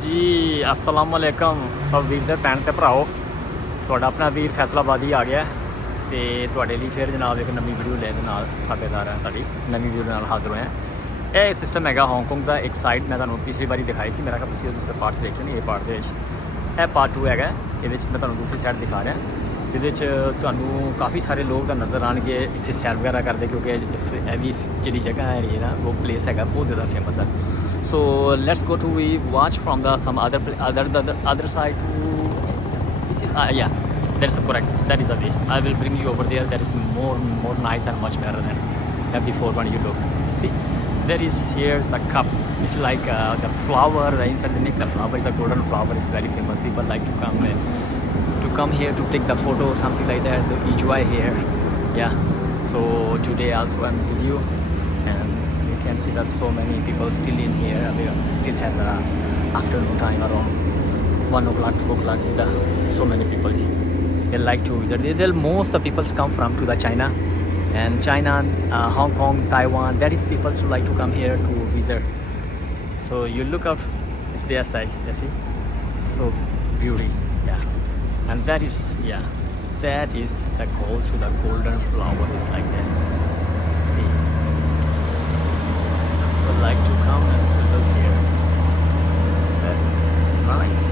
जी अस्सलाम वालेकुम सब वीर ते भैन ते भराओ ਤੁਹਾਡਾ ਆਪਣਾ ਵੀਰ ਫੈਸਲਾਬਾਦੀ ਆ ਗਿਆ ਤੇ ਤੁਹਾਡੇ ਲਈ ਫਿਰ ਜਨਾਬ ਇੱਕ ਨਵੀਂ ਵੀਡੀਓ ਲੈ ਦੇ ਨਾਲ ਤਾਬੇਦਾਰ ਹਾਂ ਤੁਹਾਡੀ ਨਵੀਂ ਵੀਡੀਓ ਨਾਲ ਹਾਜ਼ਰ ਹੋਏ ਹਾਂ। ਇਹ ਸਿਸਟਮ ਹੈਗਾ ਹਾਂਗਕਾਂਗ ਦਾ ਇੱਕ ਸਾਈਡ ਮੈਂ ਤੁਹਾਨੂੰ ਪਿਛਲੀ ਵਾਰੀ ਦਿਖਾਈ ਸੀ। ਮੇਰਾ ਖਿਆਲ ਤੁਸੀਂ ਦੂਸਰੇ ਪਾਰਟ ਦੇਖੇ ਨਹੀਂ, ਇਹ ਪਾਰਟ ਦੇ ਵਿੱਚ ਇਹ ਪਾਰਟ 2 ਹੈਗਾ। ਇਹਦੇ ਵਿੱਚ ਮੈਂ ਤੁਹਾਨੂੰ ਦੂਸਰੀ ਸਾਈਡ ਦਿਖਾ ਰਿਹਾ ਜਿਹਦੇ 'ਚ ਤੁਹਾਨੂੰ ਕਾਫੀ ਸਾਰੇ ਲੋਕ ਤਾਂ ਨਜ਼ਰ ਆਉਣਗੇ ਇੱਥੇ ਸੈਰ ਵਗੈਰਾ ਕਰਦੇ ਕਿਉਂਕਿ ਇਹ ਵੀ ਜਿਹੜੀ ਜਗ੍ਹਾ ਹੈ ਨਾ ਉਹ ਪਲੇਸ ਹੈਗਾ ਬਹੁਤ ਜ਼ਿਆਦਾ ਫੇਮਸ ਹੈ। So let's go to we watch from the some other side to this is yeah, that's correct, that is the way I will bring you over there. That is more nice and much better than before when you look. See, there is here's a cup. It's like the flower, the inside the neck, the flower is a golden flower. It's very famous. People like to come here to take the photo, something like that, to enjoy here. Yeah, so today also I'm with you and you can see that so many people still in here. We still have afternoon time around 1 o'clock, 2 o'clock. So many people they like to visit. Most of the people come from to the China and China, Hong Kong, Taiwan. That is people who like to come here to visit. So you look up, it's their side. You see, so beauty, yeah. And that is the call to the golden flower. It's like that. See. Would like to come and to look here. That's nice.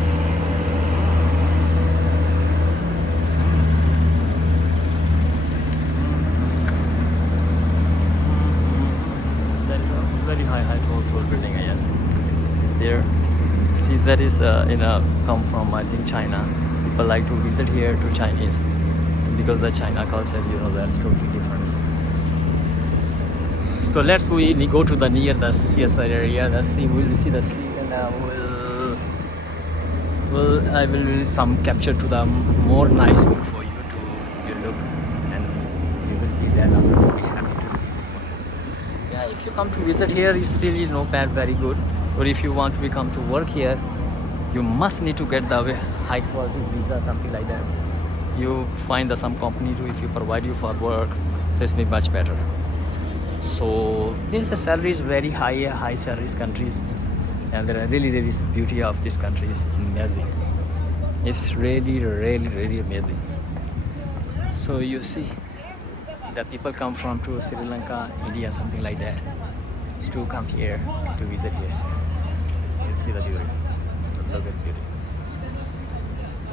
That is a very high tall building, I guess. It's there. See, that is come from I think China. People like to visit here to Chinese because the China culture, that's totally different. So let's we go to the near the seaside area. The sea, we'll see the sea, and I will some capture to the more nice view for you to you look, and you will be there after. Will be happy to see this one. Yeah, if you come to visit here, it's really no bad, very good. Or if you want to come to work here, you must need to get the high quality visa, something like that. You find some company to if you provide you for work, so it's be much better. So this salary is very high salaries countries, and there are really beauty of this country is amazing. It's really amazing. So you see that people come from to Sri Lanka, India, something like that, to come here to visit here. You see the beauty. Look at beauty.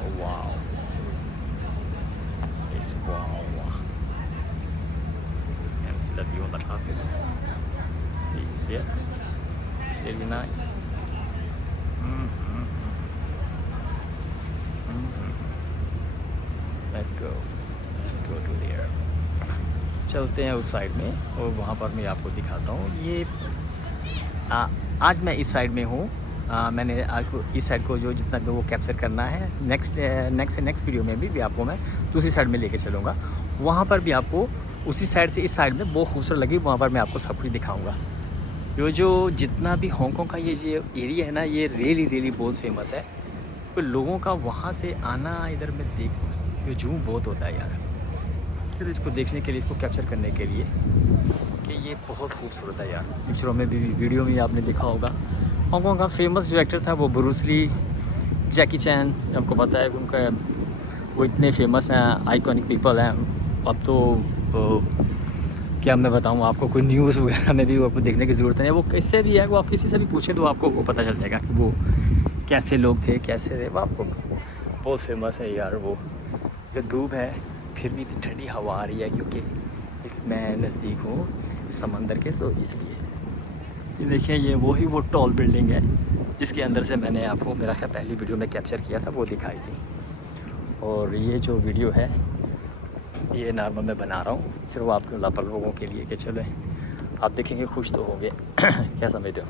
Oh, wow. It's wow. And see the view on the top here. See, it's there. It's really nice. Let's go to there. चलते हैं उस side में और वहाँ पर मैं आपको दिखाता हूँ। ये आज मैं इस साइड में हूँ। मैंने आपको इस साइड को जो जितना भी वो कैप्चर करना है नेक्स्ट वीडियो में भी आपको मैं दूसरी साइड में लेके चलूँगा। वहाँ पर भी आपको उसी साइड से इस साइड में बहुत खूबसूरत लगी, वहाँ पर मैं आपको सब कुछ दिखाऊँगा। जो जितना भी हांगकांग का ये एरिया है ना, ये रियली बहुत फेमस है। तो लोगों का वहाँ से आना इधर में देख जो जूम बहुत होता है यार, सिर्फ इसको देखने के लिए, इसको कैप्चर करने के लिए कि ये बहुत खूबसूरत है यार। पिक्चरों में भी वीडियो में आपने देखा होगा। हांगकांग का फेमस जो एक्टर था वो ब्रूस ली, जैकी चैन, आपको पता है उनका वो इतने फेमस हैं, आइकॉनिक पीपल हैं। अब तो क्या मैं बताऊँ आपको, कोई न्यूज़ वगैरह में भी वो आपको देखने की ज़रूरत नहीं है। वो किससे भी है, वो आप किसी से भी पूछें तो आपको वो पता चल जाएगा कि वो कैसे लोग थे, कैसे थे। वो आपको बहुत फेमस है यार। वो जो धूप है फिर भी ठंडी हवा आ रही है क्योंकि इसमें नज़दीक हूँ समंदर के, सो इसलिए। ये देखिए, ये वो टॉल बिल्डिंग है जिसके अंदर से मैंने आपको मेरा ख्याल पहली वीडियो में कैप्चर किया था, वो दिखाई थी। और ये जो वीडियो है ये नॉर्मल मैं बना रहा हूँ सिर्फ आपके लापरवाह लोगों के लिए कि चलो आप देखेंगे खुश तो होंगे। क्या समझते हो?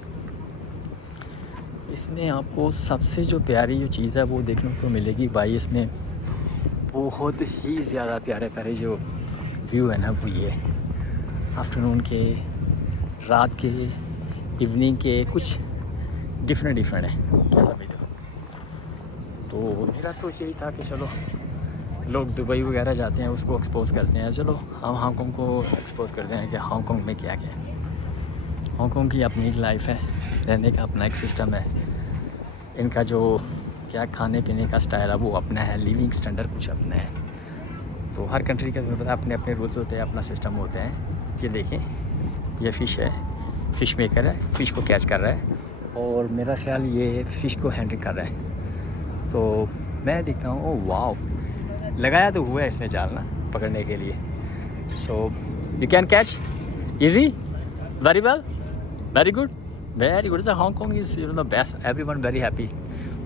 इसमें आपको सबसे जो प्यारी जो चीज़ है वो देखने को मिलेगी भाई। इसमें बहुत ही ज़्यादा प्यारे जो व्यू है ना, वो ये आफ्टरनून के, रात के, इवनिंग के, कुछ डिफरेंट है। क्या समझते हो? तो मेरा तो यही था कि चलो लोग दुबई वगैरह जाते हैं उसको एक्सपोज़ करते हैं, चलो हम हांगकांग को एक्सपोज़ करते हैं कि हांगकांग में क्या है। हांगकांग की अपनी एक लाइफ है, रहने का अपना एक सिस्टम है। इनका जो क्या खाने पीने का स्टाइल है वो अपना है, लिविंग स्टैंडर्ड कुछ अपना है। तो हर कंट्री के तुम्हें पता अपने अपने रूल्स होते हैं, अपना सिस्टम होते हैं। ये देखें, ये फ़िश है, फ़िश मेकर है, फ़िश को कैच कर रहा है और मेरा ख्याल ये फ़िश को हैंडल कर रहा है। तो मैं देखता हूँ, ओह वाह, लगाया तो हुआ है इसने जाल ना पकड़ने के लिए। So you can catch easy, very well, very good, very good. Hong Kong is the best, everyone very happy.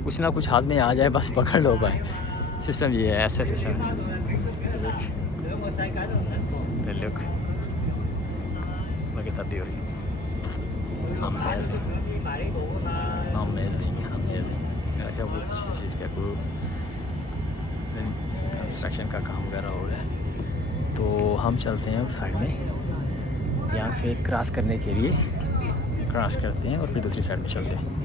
कुछ ना कुछ हाथ में आ जाए बस पकड़ लो भाई। सिस्टम ये है, ऐसा सिस्टम है। Look look at that beauty, amazing, amazing, amazing। मेरा क्या वो किसी चीज़ का कोई कंस्ट्रक्शन का काम वगैरह हो रहा है। तो हम चलते हैं उस साइड में, यहाँ से क्रॉस करने के लिए क्रॉस करते हैं और फिर दूसरी साइड में चलते हैं।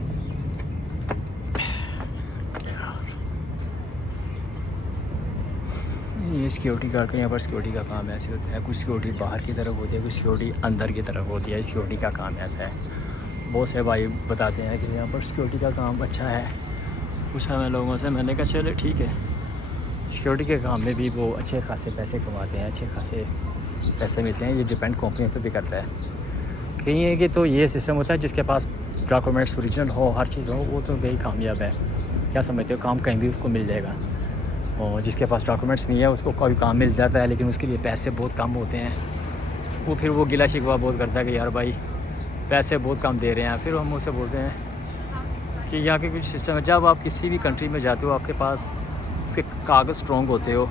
ये सिक्योरिटी गार्ड का यहाँ पर सिक्योरिटी का काम ऐसे होता है। कुछ सिक्योरिटी बाहर की तरफ होती है, कुछ सिक्योरिटी अंदर की तरफ होती है। सिक्योरिटी का काम ऐसा है। बहुत से भाई बताते हैं कि यहाँ पर सिक्योरिटी का काम अच्छा है। पूछा मैं लोगों से, मैंने कहा चले ठीक है, सिक्योरिटी के काम में भी वो अच्छे खासे पैसे कमाते हैं, अच्छे खासे पैसे मिलते हैं। ये डिपेंड कंपनी पे भी करता है। कहीं है कि तो ये सिस्टम होता है जिसके पास डॉक्यूमेंट्स ओरिजिनल हो, हर चीज़ हो, वो तो भाई कामयाब है। क्या समझते हो, काम कहीं भी उसको मिल जाएगा। और जिसके पास डॉक्यूमेंट्स नहीं है उसको कोई काम मिल जाता है, लेकिन उसके लिए पैसे बहुत कम होते हैं। वो फिर वो गिला शिकवा बहुत करता है कि यार भाई पैसे बहुत कम दे रहे हैं। फिर हम उससे बोलते हैं कि यहाँ के कुछ सिस्टम है, जब आप किसी भी कंट्री में जाते हो आपके पास उसके कागज़ स्ट्रॉन्ग होते हो,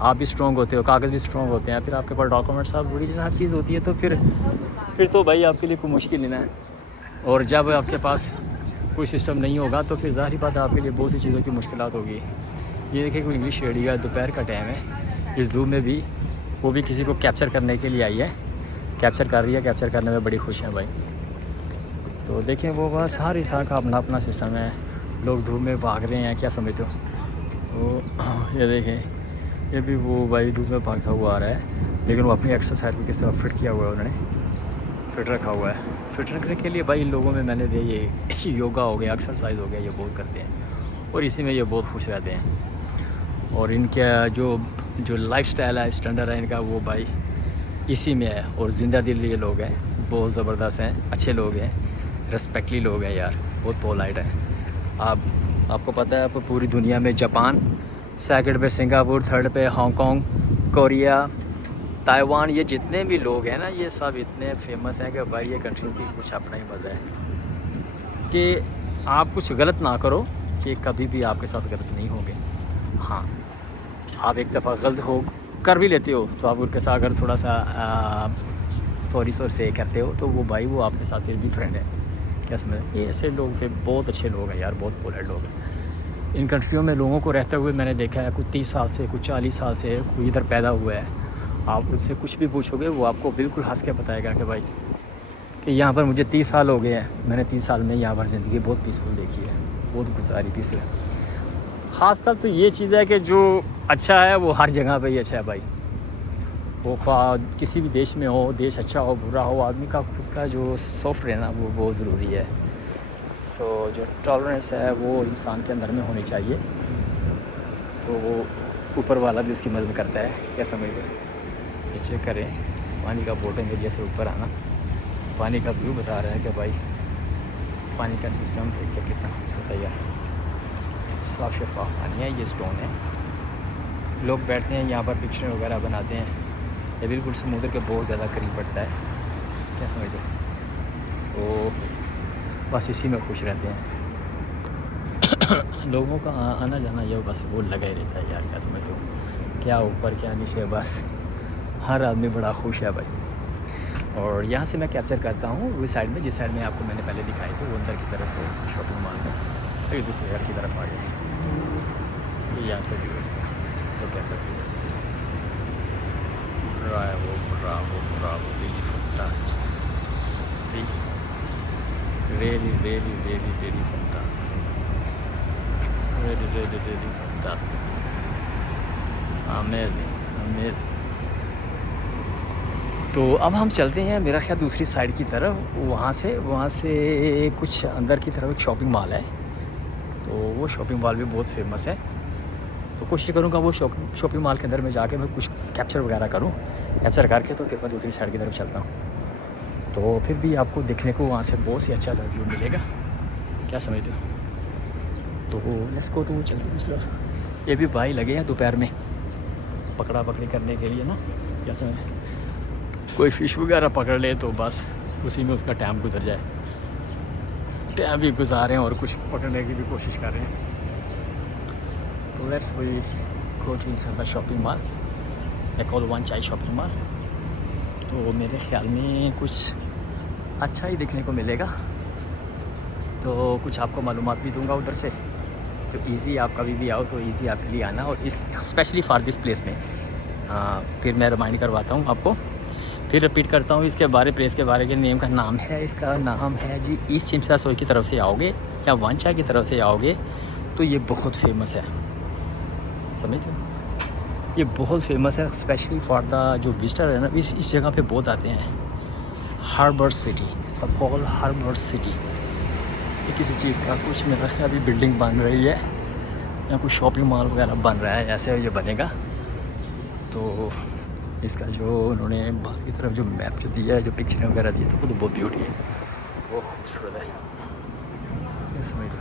आप भी स्ट्रॉन्ग होते हो, कागज़ भी स्ट्रॉन्ग होते हैं, फिर आपके पास डॉक्यूमेंट्स आप ओरिजिनल हर चीज़ होती है, तो फिर तो भाई आपके लिए कोई मुश्किल नहीं है। और जब आपके पास कोई सिस्टम नहीं होगा तो फिर ज़ाहिर बात है आपके लिए बहुत सी चीज़ों की मुश्किलात होगी। ये देखिए कोई इंग्लिश रेडी है, दोपहर का टाइम है, इस धूप में भी वो भी किसी को कैप्चर करने के लिए आई है, कैप्चर कर रही है। कैप्चर करने में बड़ी खुश है भाई। तो देखें वो बस हर इंसान का अपना अपना सिस्टम है। लोग धूप में भाग रहे हैं, क्या समझते हो। तो ये देखें, ये भी वो भाई धूप में भागता हुआ आ रहा है, लेकिन वो अपनी एक्सरसाइज को किस तरह फिट किया हुआ है, उन्होंने फिट रखा हुआ है। फिट रखने के लिए भाई लोगों में मैंने दे ये योगा हो गया, एक्सरसाइज हो गया, ये बहुत करते हैं और इसी में ये बहुत खुश रहते हैं। और इनका जो लाइफस्टाइल है, स्टैंडर्ड है इनका, वो भाई इसी में है। और ज़िंदा दिल ये लोग हैं, बहुत ज़बरदस्त हैं, अच्छे लोग हैं, रेस्पेक्टली लोग हैं यार, बहुत पोलाइट है। आपको पता है, आप पूरी दुनिया में जापान, सेकंड पे सिंगापुर, थर्ड पे हांगकांग, कोरिया, ताइवान, ये जितने भी लोग हैं ना, ये सब इतने फेमस हैं कि भाई ये कंट्री की कुछ अपना ही मज़ा है कि आप कुछ गलत ना करो कि कभी भी आपके साथ गलत नहीं होंगे। हाँ, आप एक दफ़ा गलत हो कर भी लेते हो तो आप उनके साथ अगर थोड़ा सा सॉरी से करते हो तो वो भाई वो आपके साथ फिर भी फ्रेंड है। क्या समझ, ये ऐसे लोग फिर बहुत अच्छे लोग हैं यार, बहुत पोलाइट लोग हैं। इन कंट्रियों में लोगों को रहते हुए मैंने देखा है, कुछ 30 साल से, कुछ 40 साल से कोई इधर पैदा हुआ है। आप उससे कुछ भी पूछोगे वो आपको बिल्कुल हंस के बताएगा कि भाई कि यहाँ पर मुझे 30 साल हो गए हैं, मैंने 30 साल में यहाँ पर ज़िंदगी बहुत पीसफुल देखी है, बहुत गुजारी पीसफुल है। ख़ासकर तो ये चीज़ है कि जो अच्छा है वो हर जगह पे ही अच्छा है भाई। वो किसी भी देश में हो, देश अच्छा हो बुरा हो, आदमी का खुद का जो सॉफ्ट रहना वो बहुत ज़रूरी है। सो जो टॉलरेंस है वो इंसान के अंदर में होनी चाहिए, तो वो ऊपर वाला भी उसकी मदद करता है। क्या समझते हैं, ये चेक करें पानी का बोटिंग एरिया से ऊपर आना, पानी का व्यू बता रहा है कि भाई पानी का सिस्टम देख के कितना खूबसूरत है यार, साफ़ शफाफ पानी है। ये स्टोन है, लोग बैठते हैं यहाँ पर, पिक्चर वगैरह बनाते हैं। ये बिल्कुल समुद्र के बहुत ज़्यादा करीब पड़ता है। क्या समझते हो, तो बस इसी में खुश रहते हैं। लोगों का आना जाना ये बस वो लगा ही रहता है यार। क्या समझते हो, क्या ऊपर क्या नीचे, बस हर आदमी बड़ा खुश है भाई। और यहाँ से मैं कैप्चर करता हूँ वो साइड में, जिस साइड में आपको मैंने पहले दिखाई थी, वो अंदर की तरफ से शॉपिंग मॉल में, फिर दूसरे घर की तरफ आ गए। ये यहाँ से भी उसका तो क्या करते हैं, bravo, really fantastic. See, really fantastic. Really fantastic. Amazing. तो अब हम चलते हैं मेरा ख्याल दूसरी साइड की तरफ। वहाँ से कुछ अंदर की तरफ एक शॉपिंग मॉल है, तो वो शॉपिंग मॉल भी बहुत फेमस है। तो कोशिश करूँगा वो शॉपिंग मॉल के अंदर में जाके मैं कुछ कैप्चर वगैरह करूँ, कैप्चर करके तो फिर मैं दूसरी साइड की तरफ चलता हूँ। तो फिर भी आपको देखने को वहाँ से बहुत ही अच्छा सा व्यू मिलेगा, क्या समझते हो? तो लेट्स गो, तो चलते हैं उस तरफ। ये भी भाई लगे हैं दोपहर में पकड़ा पकड़ी करने के लिए ना, क्या समझ, कोई फ़िश वगैरह पकड़ ले तो बस उसी में उसका टाइम गुजर जाए। टाइम भी गुजारें और कुछ पकड़ने की भी कोशिश कर रहे हैं। तो let's we go to inside the shopping mall, call one chai shopping mall. तो मेरे ख्याल में कुछ अच्छा ही देखने को मिलेगा, तो कुछ आपको मालूमात भी दूंगा उधर से, तो इजी आप कभी भी आओ तो इजी आपके लिए आना। और इस स्पेशली फॉर दिस प्लेस में फिर मैं रिमाइंड करवाता हूँ आपको, फिर रिपीट करता हूँ इसके बारे, प्लेस के बारे के नेम का नाम है, इसका नाम है जी ईस्ट चिमसा सोई की तरफ से आओगे या वन चाय की तरफ से आओगे तो ये बहुत फेमस है, समझते हो? ये बहुत फेमस है स्पेशली फॉर द जो विजिटर है ना, इस जगह पे बहुत आते हैं। हार्बर सिटी, सपोल हार्बर सिटी, ये किसी चीज़ का कुछ मेरा ख्याल अभी बिल्डिंग बन रही है या कुछ शॉपिंग मॉल वगैरह बन रहा है, ऐसे ये बनेगा। तो इसका जो उन्होंने बाहर की तरफ जो मैप जो दिया है, जो पिक्चर वगैरह दी है, तो वो तो बहुत ब्यूटी है, वो खूबसूरत है, क्या समझ लो।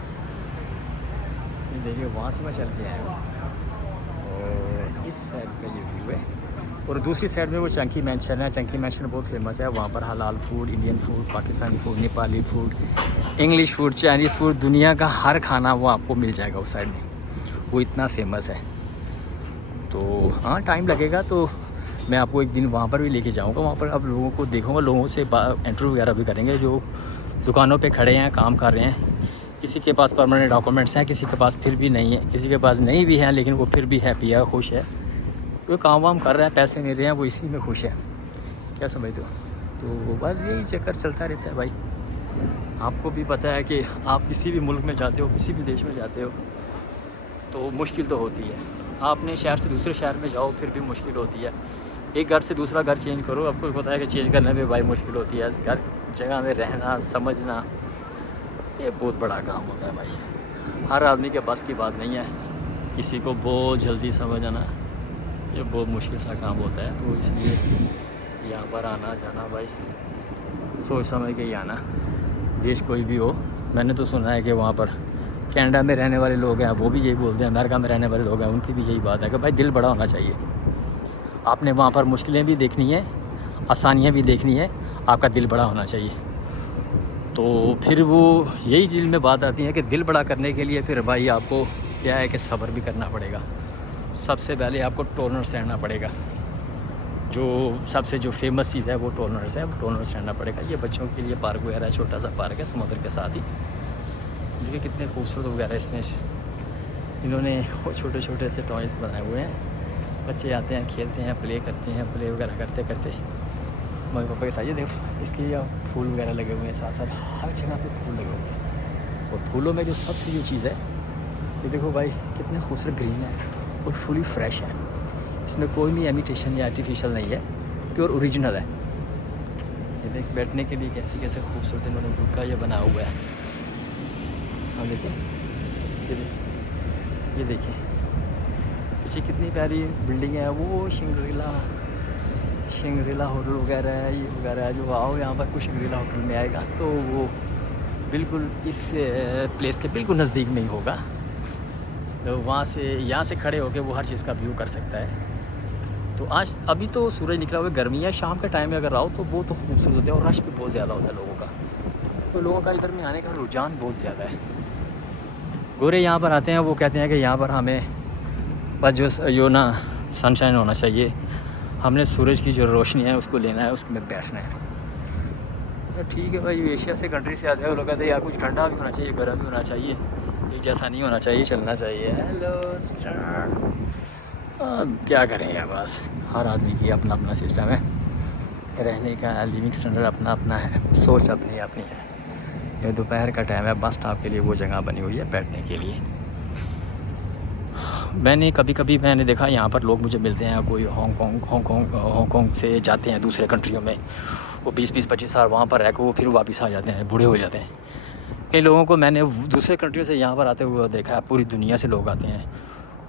ये देखिए वहाँ से मैं चल के आया हूँ और इस साइड का ये व्यू है। और दूसरी साइड में वो चंकी मैंशन है। चंकी मैंशन बहुत फेमस है, वहाँ पर हलाल food, Indian food, Pakistani food, Nepali food, English food, Chinese food, दुनिया का हर खाना वो आपको मिल जाएगा उस साइड में, वो इतना फेमस है। तो हाँ टाइम लगेगा, तो मैं आपको एक दिन वहाँ पर भी लेके जाऊँगा, वहाँ पर आप लोगों को देखूँगा, लोगों से इंटरव्यू वगैरह भी करेंगे जो दुकानों पे खड़े हैं, काम कर रहे हैं। किसी के पास परमानेंट डॉक्यूमेंट्स हैं, किसी के पास फिर भी नहीं है, किसी के पास नहीं भी हैं लेकिन वो फिर भी हैप्पी है, खुश है, वो काम वाम कर रहे हैं, पैसे मिल रहे हैं, वो इसी में खुश है, क्या समझते हो? तो बस यही चक्कर चलता रहता है भाई। आपको भी पता है कि आप किसी भी मुल्क में जाते हो, किसी भी देश में जाते हो तो मुश्किल तो होती है। आपने शहर से दूसरे शहर में जाओ फिर भी मुश्किल होती है। एक घर से दूसरा घर चेंज करो, आपको पता है कि चेंज करने में भाई मुश्किल होती है। घर जगह में रहना, समझना, ये बहुत बड़ा काम होता है भाई। हर आदमी के बस की बात नहीं है, किसी को बहुत जल्दी समझ आना ये बहुत मुश्किल सा काम होता है। तो इसलिए यहाँ पर आना जाना भाई सोच समझ के ही आना, देश कोई भी हो। मैंने तो सुना है कि वहाँ पर कनाडा में रहने वाले लोग हैं वो भी यही बोलते हैं, अमेरिका में रहने वाले लोग हैं उनकी भी यही बात है कि भाई दिल बड़ा होना चाहिए। आपने वहाँ पर मुश्किलें भी देखनी है, आसानियाँ भी देखनी है, आपका दिल बड़ा होना चाहिए। तो फिर वो यही दिल में बात आती है कि दिल बड़ा करने के लिए फिर भाई आपको क्या है कि सब्र भी करना पड़ेगा। सबसे पहले आपको टॉलरेंस रहना पड़ेगा, जो सबसे जो फेमस चीज़ है वो टॉलरेंस है, वो टॉलरेंस रहना पड़ेगा। ये बच्चों के लिए पार्क वगैरह है, छोटा सा पार्क है समुद्र के साथ ही, देखिए कितने खूबसूरत वगैरह इसमें इन्होंने वो छोटे छोटे से टॉयज़ बनाए हुए हैं। बच्चे आते हैं, खेलते हैं, प्ले करते हैं, प्ले वगैरह करते करते मम्मी पापा के साथ। ये देखो इसके या फूल वगैरह लगे हुए हैं, साथ साथ हर जगह पे फूल लगे हुए हैं। और फूलों में जो सबसे जो चीज़ है ये देखो भाई कितने खूबसूरत ग्रीन है और फुली फ्रेश है, इसमें कोई भी इमिटेशन या आर्टिफिशियल नहीं है, प्योर ओरिजिनल है। ये देख बैठने के लिए कैसे कैसे खूबसूरत इन्होंने वुड का ये बना हुआ है। हाँ देखिए, ये देखिए पीछे कितनी प्यारी बिल्डिंग है, वो शिंगरीला होटल वगैरह है, ये वगैरह है। जो आओ यहाँ पर कुछ शिंगरीला होटल में आएगा तो वो बिल्कुल इस प्लेस के बिल्कुल नज़दीक में ही होगा, तो वहाँ से यहाँ से खड़े होकर वो हर चीज़ का व्यू कर सकता है। तो आज अभी तो सूरज निकला हुआ, गर्मी है, शाम के टाइम में अगर आओ तो वो तो खूबसूरत है और रश भी बहुत ज़्यादा होता है लोगों का, तो लोगों का इधर में आने का रुझान बहुत ज़्यादा है। गोरे यहाँ पर आते हैं, वो कहते हैं कि यहाँ पर हमें बस जो ना सनशाइन होना चाहिए, हमने सूरज की जो रोशनी है उसको लेना है, उसमें बैठना है। तो ठीक है भाई, एशिया से कंट्री से आते हैं वो लोग कहते हैं यार कुछ ठंडा भी होना चाहिए, गर्म भी होना चाहिए, एक जैसा नहीं होना चाहिए, चलना चाहिए। हेलो स्टार, क्या करें यार, बस हर आदमी की अपना अपना सिस्टम है रहने का, लिविंग स्टैंडर्ड अपना अपना है, सोच अपनी अपनी है। ये दोपहर का टाइम है, बस स्टॉप के लिए वो जगह बनी हुई है बैठने के लिए। मैंने कभी कभी मैंने देखा यहाँ पर लोग मुझे मिलते हैं, कोई हांगकॉन्ग से जाते हैं दूसरे कंट्रियों में, वो 20-25 साल वहाँ पर रह कर वो फिर वापस आ जाते हैं, बूढ़े हो जाते हैं। कई लोगों को मैंने दूसरे कंट्रियों से यहाँ पर आते हुए देखा है, पूरी दुनिया से लोग आते हैं,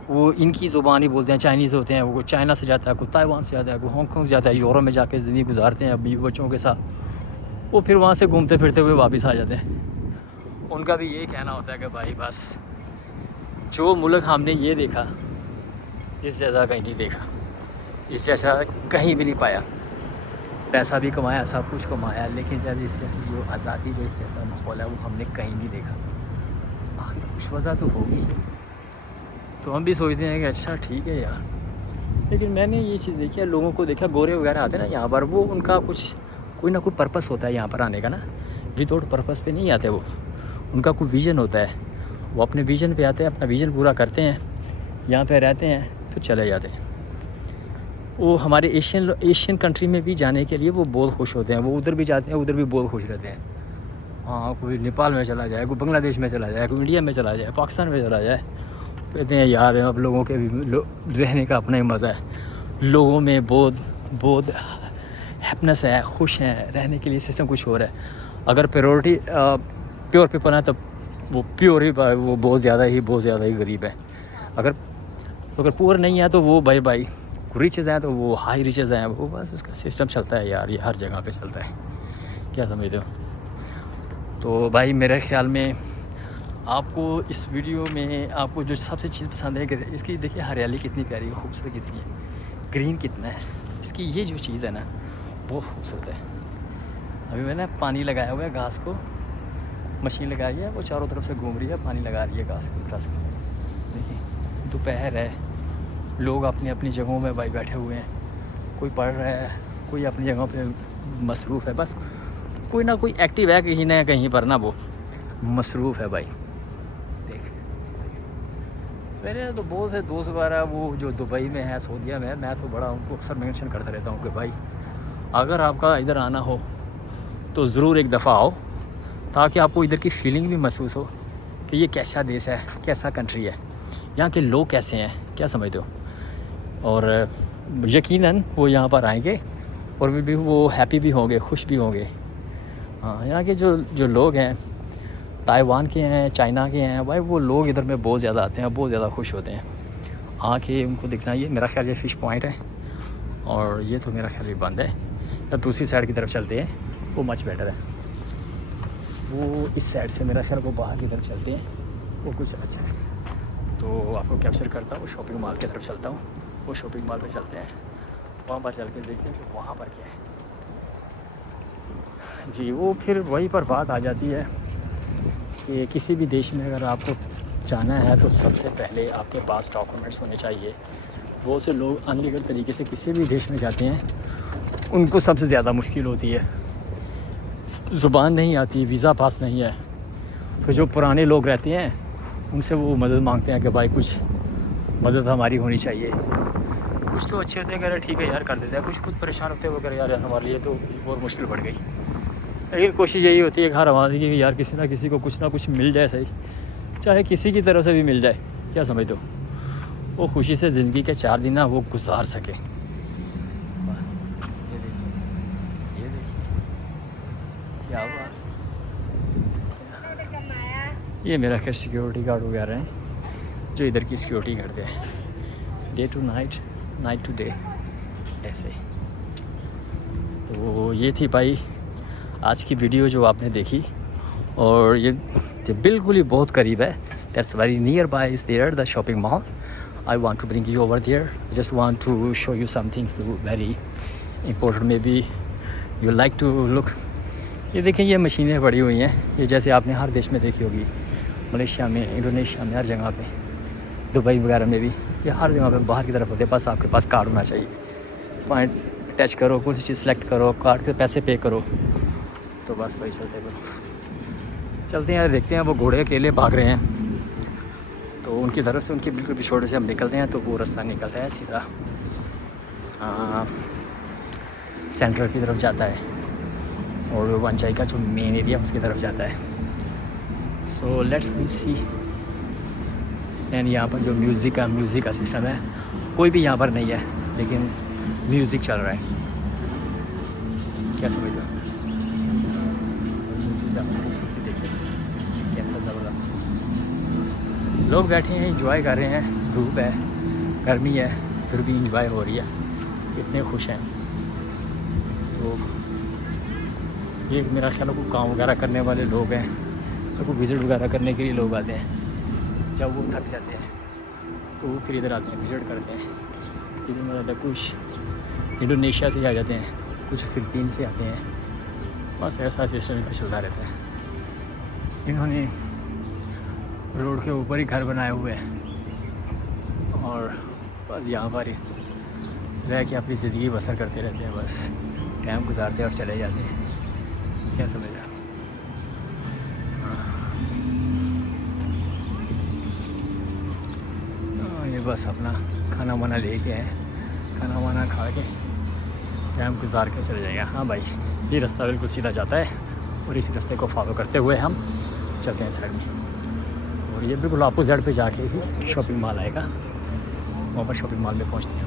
वो इनकी ज़ुबान ही बोलते हैं, चाइनीज़ होते हैं, वो चाइना से जाता है, कोई ताइवान से जाता है, कोई हांगकॉन्ग से जाता है, यूरोप में जाके ज़िंदगी गुजारते हैं अभी बच्चों के साथ, वो फिर वहाँ से घूमते फिरते हुए वापस आ जाते हैं। उनका भी यही कहना होता है कि भाई बस जो मुल्क हमने ये देखा इस जैसा कहीं नहीं देखा, इस जैसा कहीं भी नहीं पाया, पैसा भी कमाया, सब कुछ कमाया, लेकिन जब इस जैसी जो आज़ादी, जो इस जैसा माहौल है वो हमने कहीं नहीं देखा। आखिर कुछ वजह तो होगी, तो हम भी सोचते हैं कि अच्छा ठीक है यार। लेकिन मैंने ये चीज़ देखी है, लोगों को देखा गोरे वगैरह आते हैं ना यहाँ पर, वो उनका कुछ कोई ना कोई पर्पस होता है यहाँ पर आने का ना, विदाउट पर्पस पे नहीं आते वो, उनका कोई विज़न होता है, वो अपने विज़न पे आते हैं, अपना विज़न पूरा करते हैं, यहाँ पे रहते हैं, फिर चले जाते हैं। वो हमारे एशियन कंट्री में भी जाने के लिए वो बहुत खुश होते हैं, वो उधर भी जाते हैं, उधर भी बहुत खुश रहते हैं। हाँ, कोई नेपाल में चला जाए, कोई बांग्लादेश में चला जाए, कोई इंडिया में चला जाए, पाकिस्तान में चला जाए, कहते हैं यार अब लोगों के भी रहने का अपना ही मज़ा है, लोगों में बहुत हैप्पीनेस है, खुश हैं, रहने के लिए सिस्टम कुछ और है। अगर प्रायोरिटी प्योर पीपल है तो वो प्योर ही, वो बहुत ज़्यादा ही गरीब है। अगर पुअर नहीं है तो वो भाई रिचेज़ हैं तो वो हाई रिचेज़ हैं, वो बस उसका सिस्टम चलता है यार, ये हर जगह पे चलता है, क्या समझते हो। तो भाई मेरे ख़्याल में आपको इस वीडियो में आपको जो सबसे चीज़ पसंद है कि इसकी देखिए हरियाली कितनी प्यारी है, खूबसूरत कितनी है, ग्रीन कितना है, इसकी ये जो चीज़ है ना बहुत खूबसूरत है। अभी मैंने पानी लगाया हुआ है घास को, मशीन लगाई है, वो चारों तरफ से घूम रही है, पानी लगा रही है घास को। देखिए दोपहर है, लोग अपनी अपनी जगहों में भाई बैठे हुए हैं, कोई पढ़ रहा है, कोई अपनी जगहों पे मसरूफ़ है, बस कोई ना कोई एक्टिव है कहीं ना कहीं पर ना, वो मसरूफ़ है भाई। देख मेरे तो बहुत से दोस्त वगैरह वो जो दुबई में है, सऊदीया में है, मैं तो बड़ा उनको अक्सर मेंशन करता रहता हूँ कि भाई अगर आपका इधर आना हो तो ज़रूर एक दफ़ा आओ, ताकि आपको इधर की फीलिंग भी महसूस हो कि ये कैसा देश है, कैसा कंट्री है, यहाँ के लोग कैसे हैं, क्या समझते हो। और यकीनन वो यहाँ पर आएंगे और भी वो हैप्पी भी होंगे, खुश भी होंगे। हाँ, यहाँ के जो लोग हैं, ताइवान के हैं, चाइना के हैं, भाई वो लोग इधर में बहुत ज़्यादा आते हैं, बहुत ज़्यादा खुश होते हैं। आँखें उनको दिखना, ये मेरा ख्याल ये फ़िश पॉइंट है, और ये तो मेरा ख्याल भी बंद है, या दूसरी साइड की तरफ चलते हैं, वो मच बेटर है। वो इस साइड से मेरा ख्याल वो बाहर की तरफ चलते हैं, वो कुछ अच्छा है। तो आपको कैप्चर करता हूँ, शॉपिंग मॉल की तरफ चलता हूँ, वो शॉपिंग मॉल पे चलते हैं, वहाँ पर चल के देखते हैं कि वहाँ पर क्या है जी। वो फिर वहीं पर बात आ जाती है कि किसी भी देश में अगर आपको जाना है तो सबसे पहले आपके पास डॉक्यूमेंट्स होने चाहिए। बहुत से लोग अनलीगल तरीके से किसी भी देश में जाते हैं, उनको सबसे ज़्यादा मुश्किल होती है, ज़ुबान नहीं आती, वीज़ा पास नहीं है, फिर जो पुराने लोग रहते हैं उनसे वो मदद मांगते हैं कि भाई कुछ मदद हमारी होनी चाहिए। कुछ तो अच्छे होते हैं, कह ठीक है यार कर देते हैं, कुछ खुद परेशान होते हैं वो कह यार हमारे लिए तो बहुत मुश्किल बढ़ गई। लेकिन कोशिश यही होती है घर हमारी कि यार किसी ना किसी को कुछ ना कुछ मिल जाए, सही चाहे किसी की तरफ से भी मिल जाए, क्या समझते हो, वो खुशी से ज़िंदगी के 4 दिन ना वो गुजार सके। ये देखिए क्या हुआ, ये मेरा खैर सिक्योरिटी गार्ड वगैरह हैं जो इधर की सिक्योरिटी करते हैं, day to night, night to day, ऐसे। तो ये थी भाई आज की वीडियो जो आपने देखी, और ये बिल्कुल ही बहुत करीब है, that's very near by is there the shopping mall. I want to bring you over there, just want to show you something very important, maybe you like to look. ये देखें, ये मशीनें पड़ी हुई हैं, ये जैसे आपने हर देश में देखी होगी, मलेशिया में, इंडोनेशिया में, हर जगह पे, दुबई वगैरह में भी, ये हर जगह पे बाहर की तरफ होते हैं। बस आपके पास कार्ड होना चाहिए, पॉइंट अटैच करो, कुछ चीज़ सेलेक्ट करो, कार्ड के पैसे पे करो, तो बस वही चलते हैं यार। देखते हैं वो घोड़े अकेले भाग रहे हैं, तो उनकी तरफ से, उनके बिल्कुल पिछोड़े से हम निकलते हैं, तो वो रास्ता निकलता है सीधा सेंटर की तरफ जाता है, और वंचाई का जो मेन एरिया उसकी तरफ जाता है। So let's we see. And यहाँ पर जो म्यूज़िक का सिस्टम है, कोई भी यहाँ पर नहीं है, लेकिन म्यूज़िक चल रहा है, क्या समझते हो। देख सकते लोग बैठे हैं, इंजॉय कर रहे हैं। धूप है, गर्मी है, फिर भी इंजॉय हो रही है, इतने खुश हैं। तो ये मेरा ख्याल है को काम वगैरह करने वाले लोग हैं, तो विज़िट वगैरह करने के लिए लोग आते हैं। जब वो थक जाते हैं तो वो फिर इधर आते हैं, विज़िट करते हैं। इधर मतलब कुछ इंडोनेशिया से आ जाते हैं, कुछ फिलिपीन से आते हैं। बस ऐसा सिस्टम इनका चलता रहता है। इन्होंने रोड के ऊपर ही घर बनाए हुए हैं और बस यहाँ पर ही रह के अपनी ज़िंदगी बसर करते रहते हैं। बस टाइम गुजारते हैं और चले जाते हैं। क्या समझा? ये बस अपना खाना वाना लेके आए, खाना वाना खा के टाइम गुजार के चले जाएगा। हाँ भाई, ये रास्ता बिल्कुल सीधा जाता है और इसी रास्ते को फॉलो करते हुए हम चलते हैं साइड में। और ये बिल्कुल अपोजिट पे जाके ही शॉपिंग मॉल आएगा, वहाँ पर शॉपिंग मॉल में पहुँचते हैं।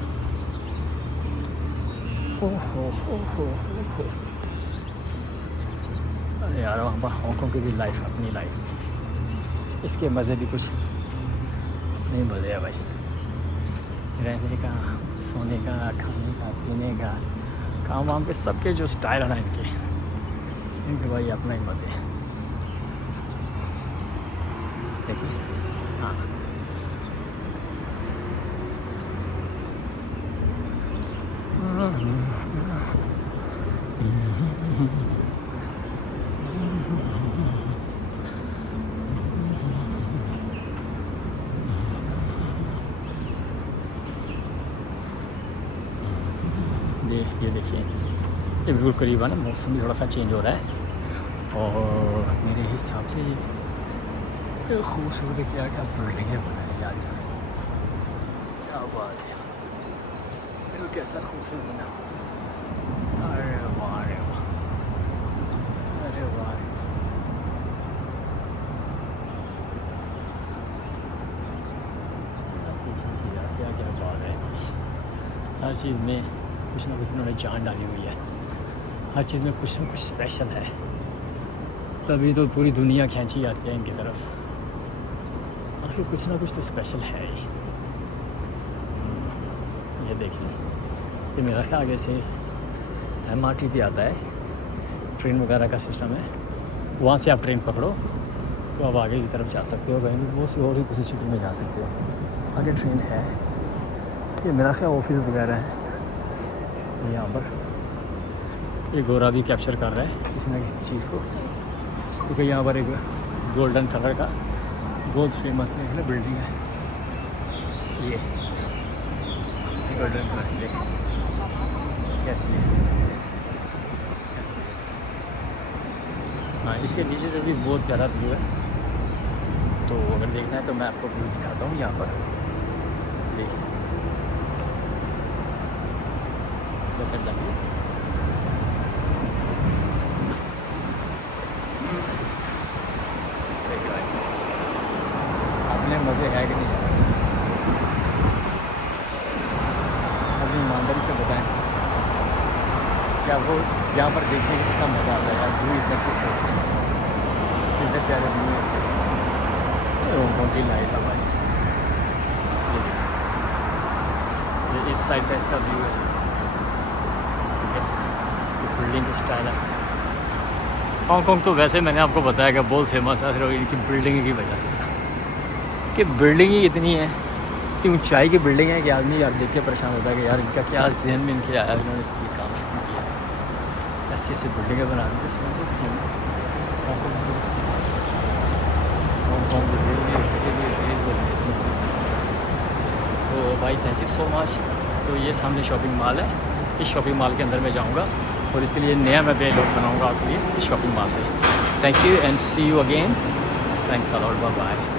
हो। अरे यार, वहाँ पर हांगकांग की भी लाइफ अपनी लाइफ, इसके मज़े भी कुछ नहीं मज़े है भाई। रहने का, सोने का, खाने का, पीने का, काम वाम के सबके जो स्टाइल है ना इनके भाई अपना ही मज़े। देखिए, हाँ ये देखिए, ये बिल्कुल करीब है ना, मौसम भी थोड़ा सा चेंज हो रहा है और मेरे हिसाब से ये खूबसूरत क्या क्या बिल्डिंगें बनाई जा रही हैं। क्या बात है, ये कैसा खूबसूरत बना। अरे वाह, अरे वाह, अरे वाह। खूबसूरती यार, क्या क्या बात है। हर चीज़ में कुछ ना कुछ उन्होंने जान डाली हुई है, हर चीज़ में कुछ ना कुछ स्पेशल है, तभी तो पूरी दुनिया खींची जाती है इनकी तरफ। आखिर कुछ ना कुछ तो स्पेशल है ही। ये देखिए, ये मेरा ख्याल आगे से MRT भी आता है, ट्रेन वगैरह का सिस्टम है। वहाँ से आप ट्रेन पकड़ो तो आप आगे की तरफ जा सकते हो, कहीं वो से और ही किसी सिटी में जा सकते हो। आगे ट्रेन है। ये मेरा ख्याल ऑफिस वगैरह है यहाँ पर। ये गोरा भी कैप्चर कर रहा है किसी न किसी चीज़ को, क्योंकि यहाँ पर एक गोल्डन कलर का बहुत फेमस है बिल्डिंग है ये गोल्डन कलर की। कैसी है? हाँ, इसके नीचे से भी बहुत प्यारा व्यू है, तो अगर देखना है तो मैं आपको व्यू दिखाता हूँ। यहाँ पर देखिए, अपने मज़े है कि नहीं है? अपनी ईमानदारी से बताएं, क्या वो यहाँ पर देखने में कितना मज़ा आता है यार। व्यू इतना खूबसूरत है, इतने प्यारे व्यू है इसके। हांगकांग की लाइफ है भाई। ये इस साइड का इसका व्यू है, ठीक है। इसकी बिल्डिंग की स्टाइल है। हांगकांग तो वैसे मैंने आपको बताया कि बहुत फेमस है सिर्फ इनकी बिल्डिंग की वजह से, कि बिल्डिंग ही इतनी है, इतनी ऊंचाई की बिल्डिंग है कि आदमी यार देख के परेशान होता है कि यार इनका क्या जहन में इनके आया, इन्होंने ये काम किया। ऐसी ऐसी बिल्डिंगें बना दी तो भाई थैंक यू सो मच। तो ये सामने शॉपिंग मॉल है, इस शॉपिंग मॉल के अंदर मैं जाऊँगा और इसके लिए नया मैं व्लॉग बनाऊँगा आपके लिए इस शॉपिंग मॉल से। Thank you and see you again. Thanks a lot, bye bye.